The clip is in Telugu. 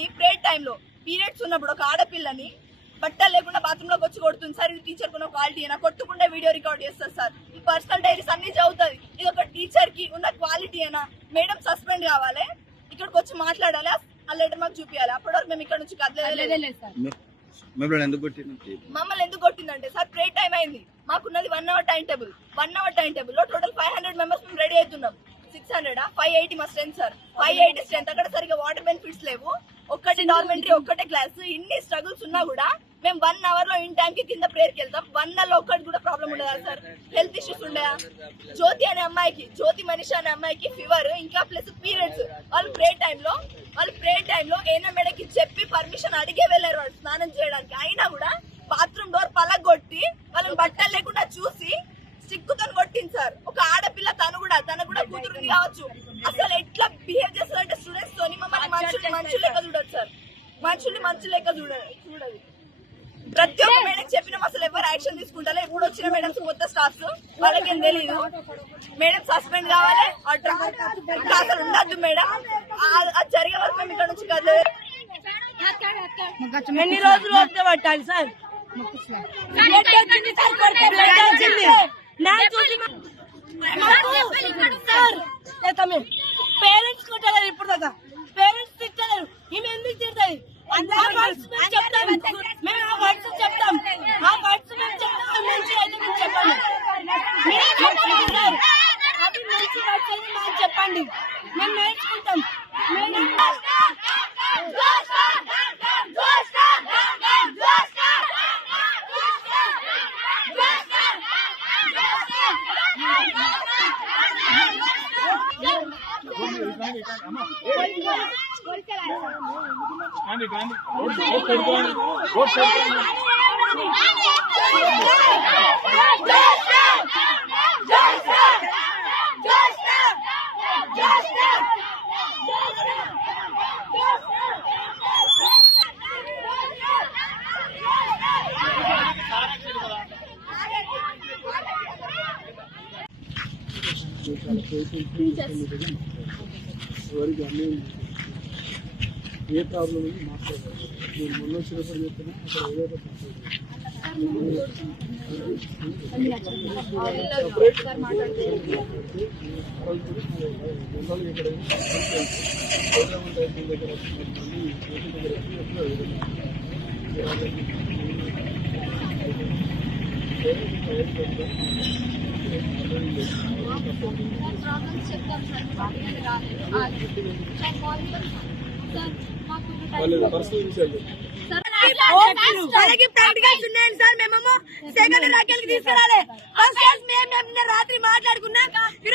స్టూడెంట్ని ప్రేయర్ టైంలో పీరియడ్స్ ఉన్నప్పుడు ఒక ఆడపిల్లని బట్టలు లేకుండా బాత్రూమ్లోకి వచ్చి కొడుతుంది. సార్ ఇది టీచర్ కున్న క్వాలిటీ అయినా కొట్టుకుంటే వీడియో రికార్డ్ చేస్తారు సార్. ఈ పర్సనల్ డైరీస్ అన్ని చదువుతుంది. ఇది ఒక టీచర్కి ఉన్న క్వాలిటీ అయినా మేడం సస్పెండ్ కావాలి. ఇక్కడికి వచ్చి మాట్లాడాలి? ఆ లెటర్ మాకు చూపించాలి అప్పటి వరకు మేము ఇక్కడ నుంచి కదలేదు మిమ్మల్ని ఎందుకు కొట్టింది? మమ్మల్ని ఎందుకు కొట్టిందంటే సార్ ప్రే టైం అయింది. మాకున్నది one hour time table one hour time టేబుల్లో టోటల్ ఫైవ్ హండ్రెడ్ మెంబర్స్ మేము రెడీ అవుతున్నాం. సిక్స్ హండ్రెడ్ ఫైవ్ ఎయిటీ మా strength sir five eighty strength అక్కడ సరిగా వాటర్ బెనిఫిట్స్ లేవు. ఒక్కటి డార్మెంటరీ ఒక్కటే క్లాస్ ఇన్ని స్ట్రగుల్స్ ఉన్నా కూడా మేము వన్ అవర్లో ఇన్ టైం కి కింద ప్రేయర్కి వెళ్తాం. వన్ అవర్లో ఒక్కటి కూడా ప్రాబ్లం ఉండదా సార్ హెల్త్ ఇష్యూస్ ఉండయా? జ్యోతి అనే అమ్మాయికి జ్యోతి మనిషి అనే అమ్మాయికి ఫీవర్ ఇంకా ప్లస్ పీరియడ్స్ వాళ్ళు ప్రే టైంలో వాళ్ళు ప్రే టైంలో ఏనా మేడకి చెప్పి పర్మిషన్ అడిగే వెళ్ళారు వాళ్ళు స్నానం చేయడానికి. అయినా కూడా బాత్రూమ్ డోర్ పలగొట్టి వాళ్ళని బట్టలు లేకుండా చూసి సిగ్గుతో కొట్టింది సార్. ఒక ఆడపిల్ల తను కూడా తను కూడా కూతురుంది కావచ్చు. అసలు ఎట్లా బిహేవ్ చేస్తారంటే స్టూడెంట్స్ తోని మమ్మల్ని మనుషులు మనుషులు లెక్క చూడదు సార్. మనుషుల్ని మనుషులు లెక్క చూడ చూడదు. ప్రతి ఒక్క మేడం చెప్పినాం అసలు ఎవరు యాక్షన్ తీసుకుంటారో? ఇప్పుడు వచ్చిన మేడమ్స్ కొత్త స్టాఫ్స్? వాళ్ళకేం తెలియదు మేడం సస్పెండ్ కావాలి అసలు ఉండద్దు మేడం. ఆ- అది జరిగే వరకు మేము ఇక్కడ నుంచి కదలేదు ఎన్ని రోజులు ఓపిక పట్టాలి సార్? ఆ వర్డ్స్ మేము చెప్తాం మేము ఆ వర్డ్స్ చెప్తాం. ఆ వర్డ్స్ మేము చెప్తాం. మంచి అయితే మేము చెప్పండి మీరు చెప్పండి సార్ అది మంచి వర్డ్స్ అయితే మాకు చెప్పండి. మేము నేర్చుకుంటాం. మేము కాండి కాండి కాండి రోడ్ సైడ్ పెట్టుకోండి రోడ్ సైడ్ Thank you. ఎవరికి అన్నీ ఏ ప్రాబ్లం ఉంది మాట్లాడాలి నేను మొన్న వచ్చినప్పుడు చెప్పినా అక్కడ ఏదైతే ఒకటి మాట్లాడాలి. జనరల్గా ఇక్కడ ప్రోగ్రామ్ ఉంటాయి మీ దగ్గర మళ్ళీ కోచింగ్ దగ్గర వాళ్ళకి ప్రాక్టికల్స్ ఉన్నాయండి సార్. మేమేమో సెకండ్ రాకెల్కి తీసుకురాలే ఫస్ట్ క్లాస్ మేము మేము రాత్రి మాట్లాడుకున్నాం. ఈ